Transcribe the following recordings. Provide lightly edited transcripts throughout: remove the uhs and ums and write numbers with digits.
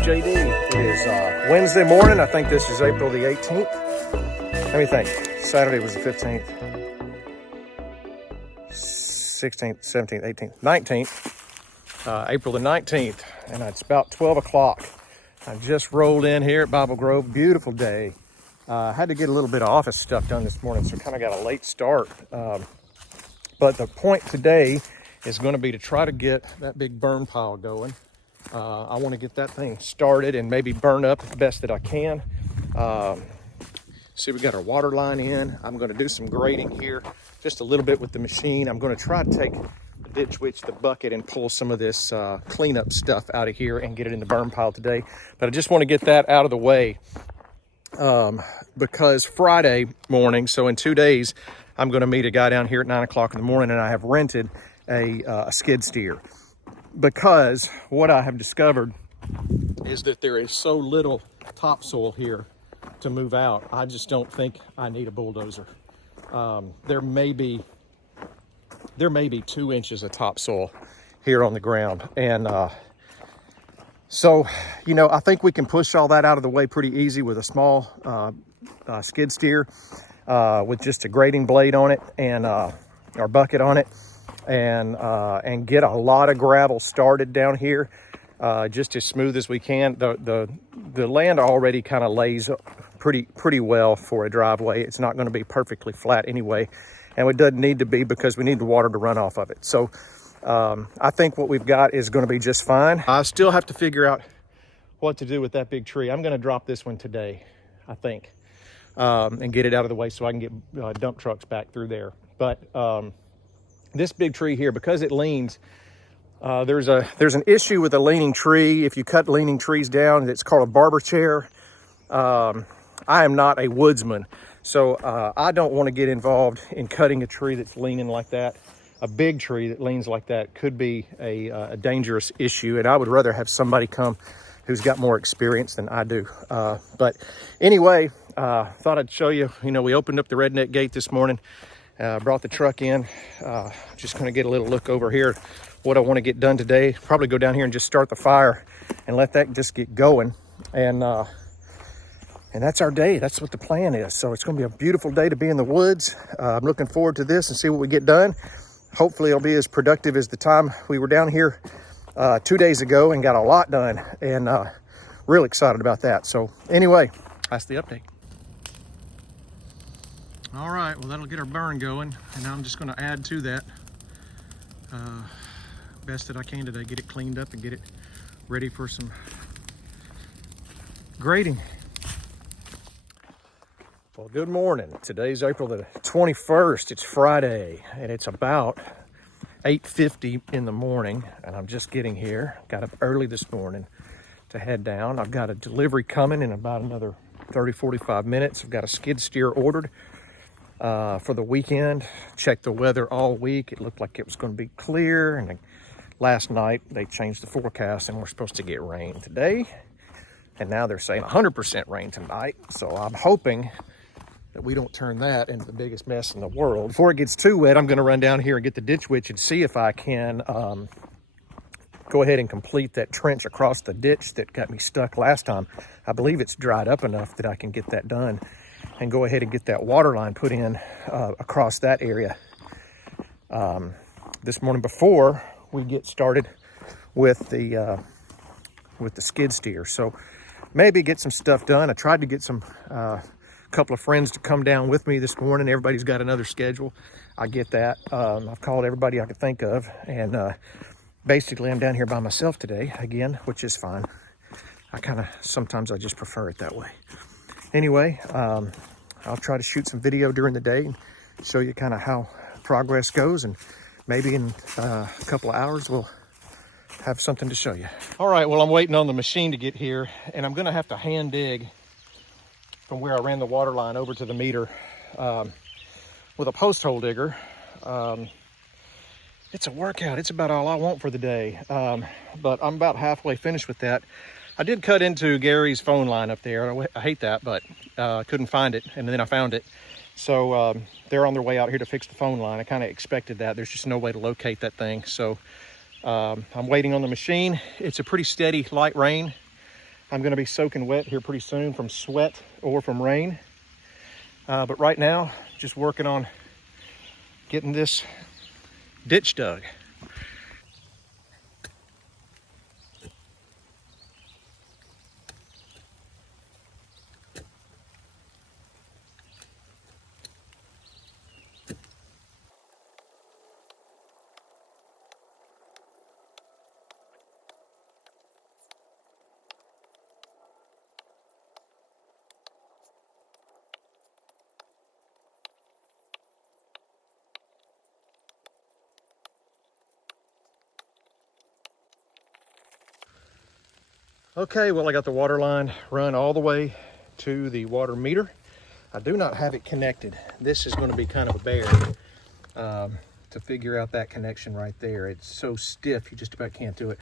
JD. It is Wednesday morning. I think this is April the 18th. Let me think. Saturday was the 15th. 16th, 17th, 18th, 19th. April the 19th. And it's about 12 o'clock. I just rolled in here at Bible Grove. Beautiful day. I had to get a little bit of office stuff done this morning, so kind of got a late start. But the point today is going to be to try to get that big burn pile going. I want to get that thing started and maybe burn up the best that I can. See, we got our water line in. I'm going to do some grading here, just a little bit with the machine. I'm going to try to take the ditch witch, the bucket, and pull some of this cleanup stuff out of here and get it in the burn pile today. But I just want to get that out of the way because Friday morning, so in 2 days, I'm going to meet a guy down here at 9 o'clock in the morning, and I have rented a skid steer. Because what I have discovered is that there is so little topsoil here to move out. I just don't think I need a bulldozer. There may be 2 inches of topsoil here on the ground. And so, you know, I think we can push all that out of the way pretty easy with a small skid steer with just a grading blade on it and our bucket on it. And get a lot of gravel started down here, just as smooth as we can. The land already kind of lays pretty well for a driveway. It's not going to be perfectly flat anyway, and it doesn't need to be because we need the water to run off of it. So I think what we've got is going to be just fine. I still have to figure out what to do with that big tree. I'm going to drop this one today, I think, and get it out of the way so I can get dump trucks back through there. But this big tree here, because it leans, there's an issue with a leaning tree. If you cut leaning trees down, it's called a barber chair. I am not a woodsman, so I don't want to get involved in cutting a tree that's leaning like that. A big tree that leans like that could be a dangerous issue, and I would rather have somebody come who's got more experience than I do. But anyway, thought I'd show you. You know, we opened up the redneck gate this morning. Brought the truck in. Just going to get a little look over here what I want to get done today. Probably go down here and just start the fire and let that just get going. And that's our day. That's what the plan is. So it's going to be a beautiful day to be in the woods. I'm looking forward to this and see what we get done. Hopefully it'll be as productive as the time we were down here 2 days ago and got a lot done. And real excited about that. So anyway, that's the update. All right, well, that'll get our burn going, and now I'm just going to add to that best that I can today, get it cleaned up and get it ready for some grading. Well, good morning. Today's April the 21st. It's Friday, and it's about 8:50 in the morning, and I'm just getting here. Got up early this morning to head down. I've got a delivery coming in about another 30-45 minutes. I've got a skid steer ordered for the weekend. Checked the weather all week. It looked like it was going to be clear, and last night they changed the forecast and we're supposed to get rain today, and now they're saying 100% rain tonight. So I'm hoping that we don't turn that into the biggest mess in the world. Before it gets too wet, I'm going to run down here and get the ditch witch and see if I can go ahead and complete that trench across the ditch that got me stuck last time. I believe it's dried up enough that I can get that done and go ahead and get that water line put in across that area this morning before we get started with the skid steer. So maybe get some stuff done. I tried to get some couple of friends to come down with me this morning. Everybody's got another schedule. I get that. I've called everybody I could think of, and basically I'm down here by myself today again, which is fine. Sometimes I just prefer it that way. Anyway, I'll try to shoot some video during the day and show you kind of how progress goes, and maybe in a couple of hours we'll have something to show you. All right, well, I'm waiting on the machine to get here, and I'm gonna have to hand dig from where I ran the water line over to the meter with a post hole digger. It's a workout. It's about all I want for the day, but I'm about halfway finished with that. I did cut into Gary's phone line up there. I hate that, but couldn't find it, and then I found it. So they're on their way out here to fix the phone line. I kind of expected that. There's just no way to locate that thing. So I'm waiting on the machine. It's a pretty steady light rain. I'm going to be soaking wet here pretty soon from sweat or from rain. But right now, just working on getting this ditch dug. Okay, well, I got the water line run all the way to the water meter. I do not have it connected. This is going to be kind of a bear to figure out that connection right there. It's so stiff, you just about can't do it.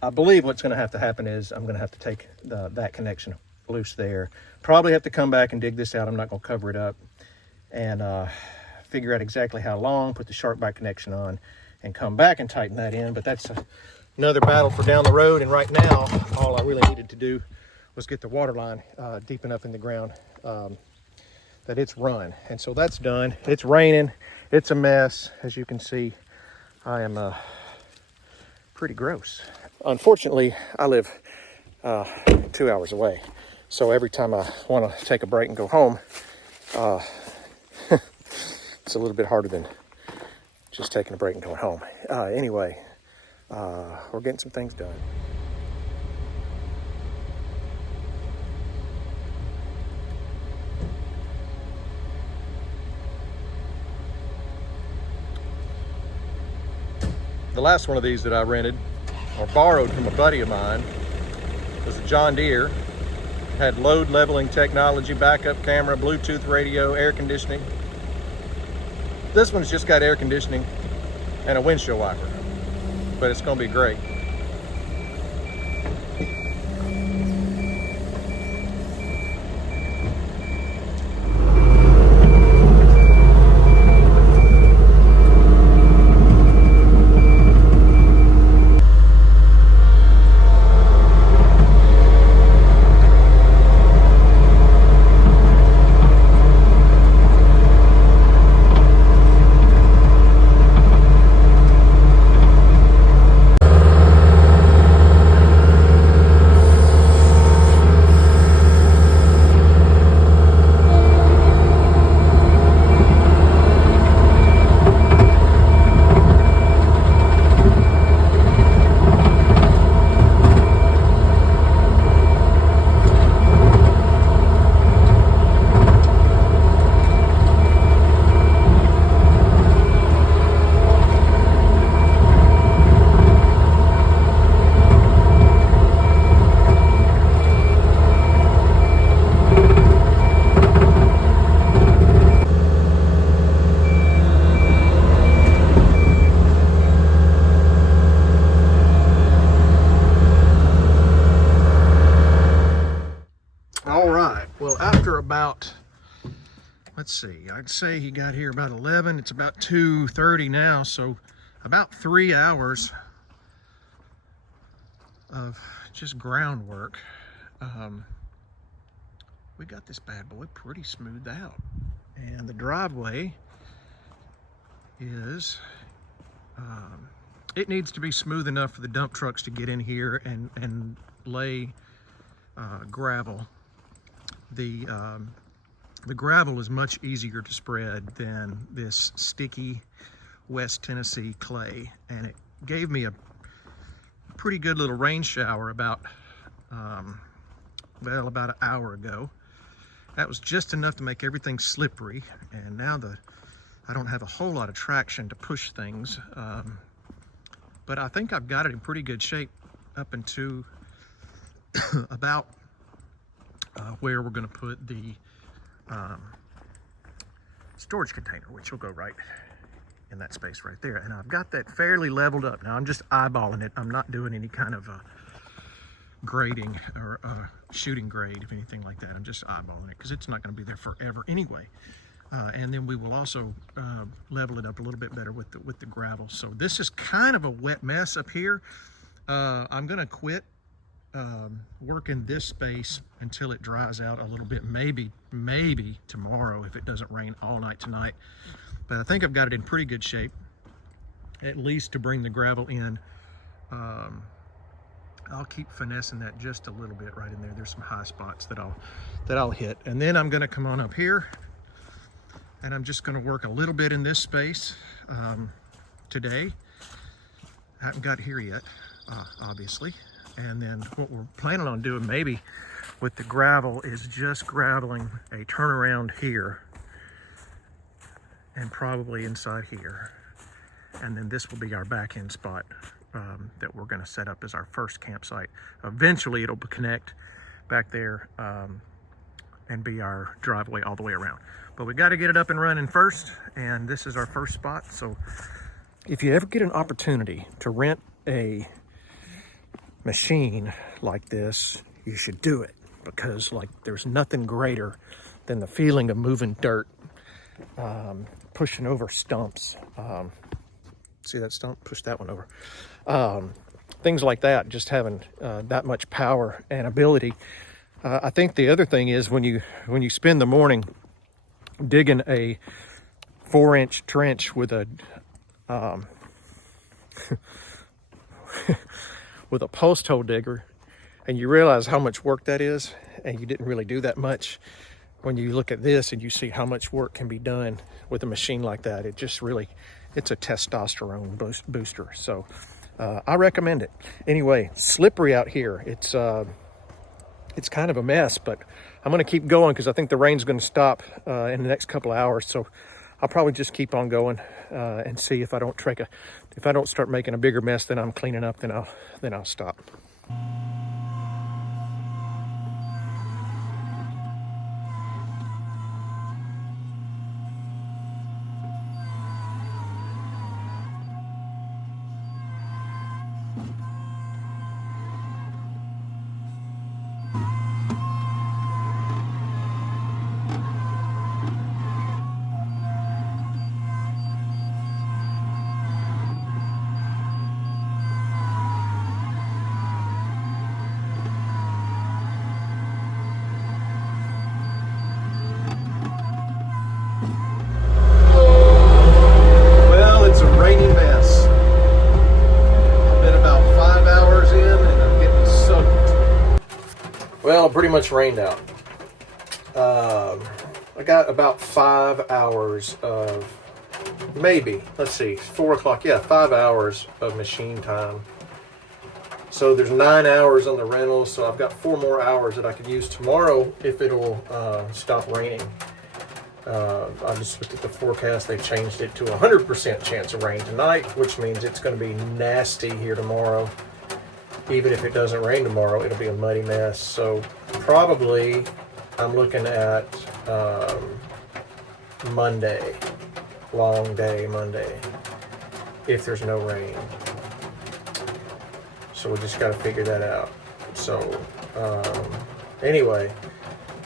I believe what's going to have to happen is I'm going to have to take that connection loose there. Probably have to come back and dig this out. I'm not going to cover it up, and figure out exactly how long, put the shark bite connection on, and come back and tighten that in. But that's another battle for down the road, and right now all I really needed to do was get the water line deep enough in the ground that it's run, and so that's done. It's raining, it's a mess. As you can see, I am pretty gross. Unfortunately, I live 2 hours away, so every time I want to take a break and go home, it's a little bit harder than just taking a break and going home. Anyway, we're getting some things done. The last one of these that I rented or borrowed from a buddy of mine was a John Deere. Had load leveling technology, backup camera, Bluetooth radio, air conditioning. This one's just got air conditioning and a windshield wiper, but it's going to be great. About, let's see, I'd say he got here about 11. It's about 2:30 now, so about 3 hours of just groundwork. We got this bad boy pretty smoothed out, and the driveway is it needs to be smooth enough for the dump trucks to get in here and lay gravel. The gravel is much easier to spread than this sticky West Tennessee clay, and it gave me a pretty good little rain shower about about an hour ago. That was just enough to make everything slippery, and now I don't have a whole lot of traction to push things, but I think I've got it in pretty good shape up into about where we're going to put the storage container, which will go right in that space right there. And I've got that fairly leveled up. Now I'm just eyeballing it. I'm not doing any kind of grading or shooting grade or anything like that. I'm just eyeballing it because it's not going to be there forever anyway. And then we will also level it up a little bit better with the gravel. So this is kind of a wet mess up here. I'm going to quit working this space until it dries out a little bit, maybe tomorrow if it doesn't rain all night tonight. But I think I've got it in pretty good shape, at least to bring the gravel in. I'll keep finessing that just a little bit right in there. There's some high spots that I'll hit. And then I'm gonna come on up here and I'm just gonna work a little bit in this space today. I haven't got here yet, obviously. And then what we're planning on doing maybe with the gravel is just graveling a turnaround here and probably inside here. And then this will be our back end spot that we're gonna set up as our first campsite. Eventually it'll connect back there and be our driveway all the way around. But we gotta get it up and running first, and this is our first spot. So if you ever get an opportunity to rent a machine like this, you should do it, because like there's nothing greater than the feeling of moving dirt, pushing over stumps. See that stump? Push that one over. Things like that, just having that much power and ability. I think the other thing is when you spend the morning digging a 4-inch trench with a with a post hole digger, and you realize how much work that is, and you didn't really do that much. When you look at this and you see how much work can be done with a machine like that, it just really, it's a testosterone booster. So I recommend it. Anyway, slippery out here. It's kind of a mess, but I'm gonna keep going because I think the rain's gonna stop in the next couple of hours. So I'll probably just keep on going and see if I don't start making a bigger mess than I'm cleaning up, then I'll stop. Well, pretty much rained out. I got about 5 hours of, maybe, let's see, 4 o'clock, yeah, 5 hours of machine time. So there's 9 hours on the rental, so I've got 4 more hours that I could use tomorrow if it'll stop raining. I just looked at the forecast. They changed it to 100% chance of rain tonight, which means it's going to be nasty here tomorrow. Even if it doesn't rain tomorrow, it'll be a muddy mess. So probably I'm looking at Monday, long day Monday, if there's no rain. So we just got to figure that out. So anyway,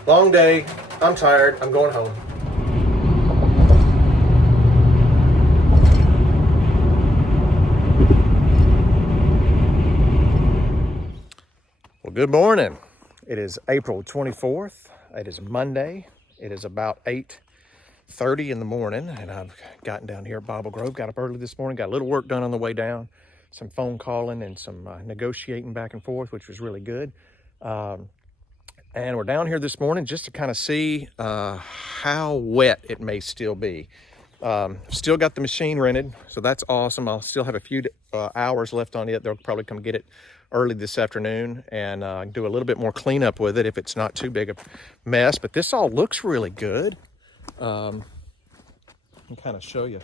long day. I'm tired. I'm going home. Good morning. It is April 24th. It is Monday. It is about 8:30 in the morning, and I've gotten down here at Bible Grove. Got up early this morning, got a little work done on the way down, some phone calling and some negotiating back and forth, which was really good. And we're down here this morning just to kind of see how wet it may still be. Still got the machine rented, so that's awesome. I'll still have a few hours left on it. They'll probably come get it early this afternoon and do a little bit more cleanup with it if it's not too big a mess. But this all looks really good. I'll kind of show you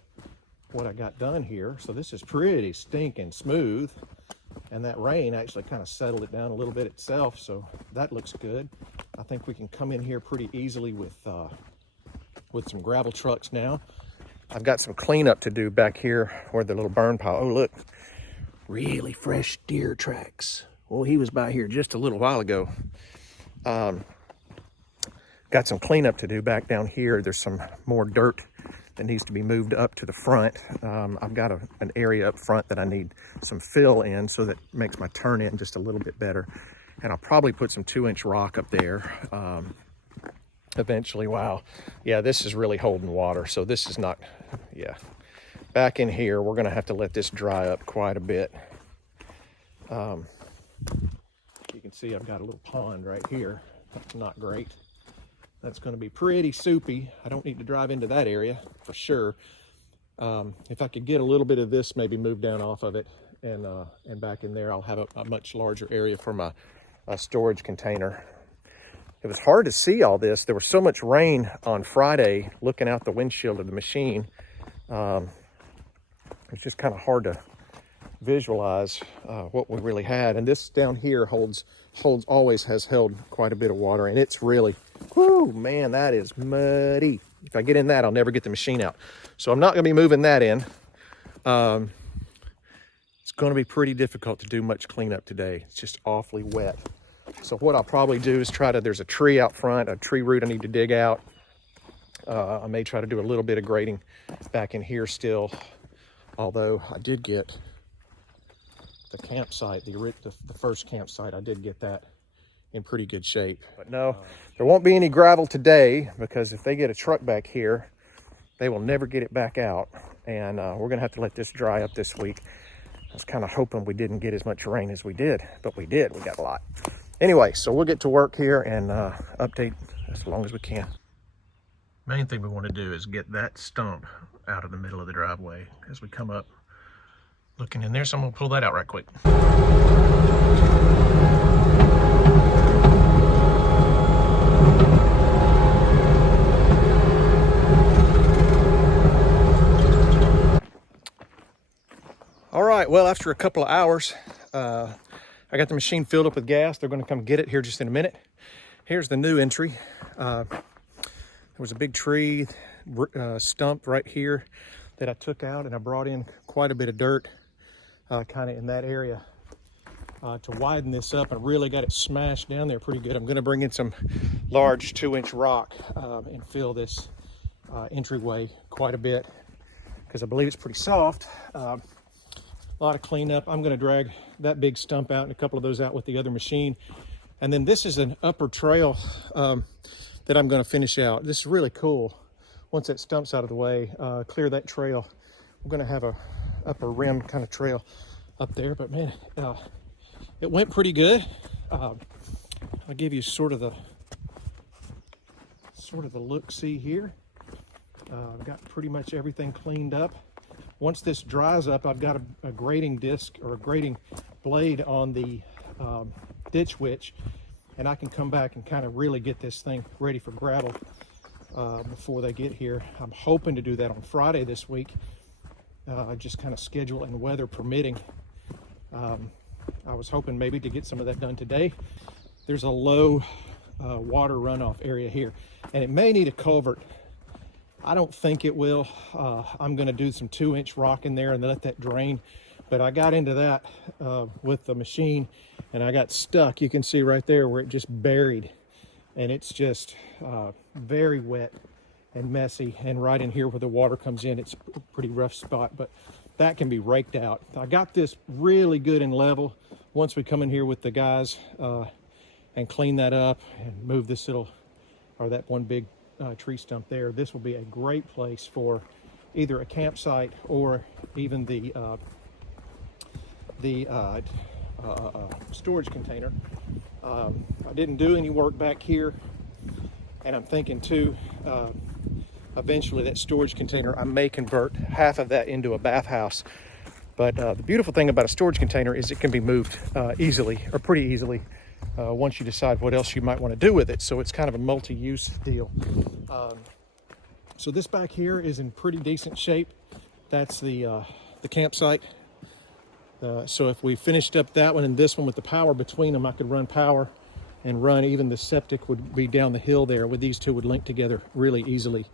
what I got done here. So this is pretty stinking smooth, and that rain actually kind of settled it down a little bit itself, so that looks good. I think we can come in here pretty easily with some gravel trucks now. I've got some cleanup to do back here where the little burn pile. Oh, look, really fresh deer tracks. Well, he was by here just a little while ago. Got some cleanup to do back down here. There's some more dirt that needs to be moved up to the front. I've got an area up front that I need some fill in, so that makes my turn in just a little bit better. And I'll probably put some 2-inch rock up there eventually. Wow. Yeah, this is really holding water. So this is not, yeah. Back in here, we're gonna have to let this dry up quite a bit. You can see I've got a little pond right here. That's not great. That's gonna be pretty soupy. I don't need to drive into that area for sure. If I could get a little bit of this maybe moved down off of it and back in there, I'll have a much larger area for my storage container. It was hard to see all this. There was so much rain on Friday looking out the windshield of the machine. It's just kind of hard to visualize what we really had. And this down here always has held quite a bit of water, and it's really, whoo, man, that is muddy. If I get in that, I'll never get the machine out. So I'm not gonna be moving that in. It's gonna be pretty difficult to do much cleanup today. It's just awfully wet. So what I'll probably do is there's a tree out front, a tree root I need to dig out. I may try to do a little bit of grading back in here still. Although I did get the campsite, the first campsite, I did get that in pretty good shape. But no, there won't be any gravel today, because if they get a truck back here, they will never get it back out. And we're gonna have to let this dry up this week. I was kind of hoping we didn't get as much rain as we did, but we did. We got a lot. Anyway, so we'll get to work here and update as long as we can. Main thing we want to do is get that stump out of the middle of the driveway as we come up looking in there. So I'm gonna pull that out right quick. All right, well, after a couple of hours, I got the machine filled up with gas. They're gonna come get it here just in a minute. Here's the new entry. There was a big tree stump right here that I took out, and I brought in quite a bit of dirt kind of in that area to widen this up. I really got it smashed down there pretty good. I'm gonna bring in some large 2-inch rock and fill this entryway quite a bit, because I believe it's pretty soft. A lot of cleanup. I'm gonna drag that big stump out and a couple of those out with the other machine. And then this is an upper trail that I'm gonna finish out. This is really cool. Once that stump's out of the way, clear that trail. We're gonna have a upper rim kind of trail up there, but man, it went pretty good. I'll give you sort of the look-see here. I've got pretty much everything cleaned up. Once this dries up, I've got a grading disc or a grading blade on the ditch witch, and I can come back and kind of really get this thing ready for gravel before they get here. I'm hoping to do that on Friday this week, just kind of schedule and weather permitting. I was hoping maybe to get some of that done today. There's a low water runoff area here, and it may need a culvert. I don't think it will. I'm gonna do some 2-inch rock in there and let that drain. But I got into that with the machine, and I got stuck. You can see right there where it just buried, and it's just very wet and messy. And right in here where the water comes in, it's a pretty rough spot, but that can be raked out. I got this really good and level. Once we come in here with the guys and clean that up and move this that one big tree stump there, this will be a great place for either a campsite or even the storage container. I didn't do any work back here, and I'm thinking too, eventually that storage container, I may convert half of that into a bathhouse. But the beautiful thing about a storage container is it can be moved easily, or pretty easily, once you decide what else you might want to do with it. So it's kind of a multi-use deal. So this back here is in pretty decent shape. That's the campsite. So if we finished up that one and this one with the power between them, I could run power and run even the septic would be down the hill there. With these two would link together really easily.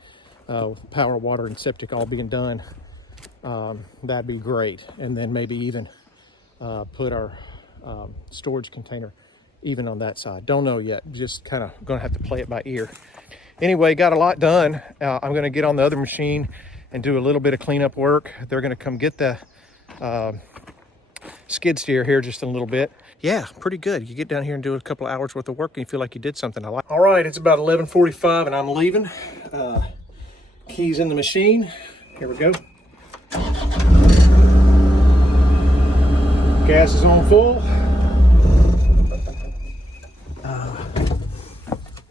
With power, water, and septic all being done, that'd be great. And then maybe even put our storage container even on that side. Don't know yet. Just kind of gonna have to play it by ear. Anyway, got a lot done. I'm gonna get on the other machine and do a little bit of cleanup work. They're gonna come get the skid steer here just in a little bit. Yeah, pretty good. You get down here and do a couple of hours worth of work and you feel like you did something. I like. All right, it's about 11:45 and I'm leaving. Keys in the machine. Here we go. Gas is on full.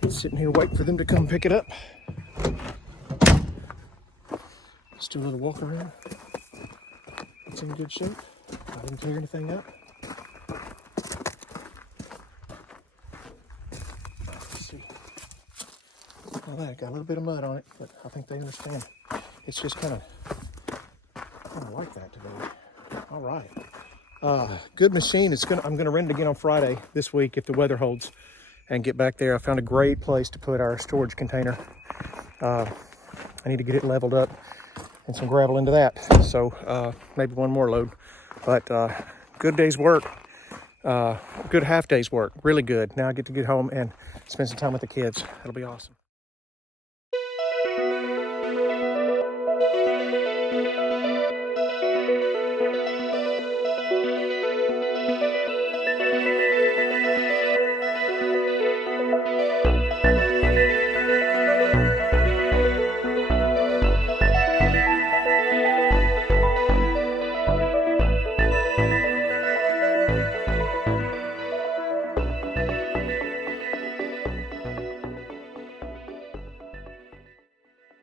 Sitting here waiting for them to come pick it up. Let's do a little walk around. It's in good shape. I didn't tear anything up. Let's see. Well, that got a little bit of mud on it, but I think they understand. It's just kind of like that today. All right. Good machine. I'm gonna rent it again on Friday this week if the weather holds, and get back there. I found a great place to put our storage container. I need to get it leveled up and some gravel into that. So maybe one more load, but good day's work. Good half day's work, really good. Now I get to get home and spend some time with the kids. That'll be awesome.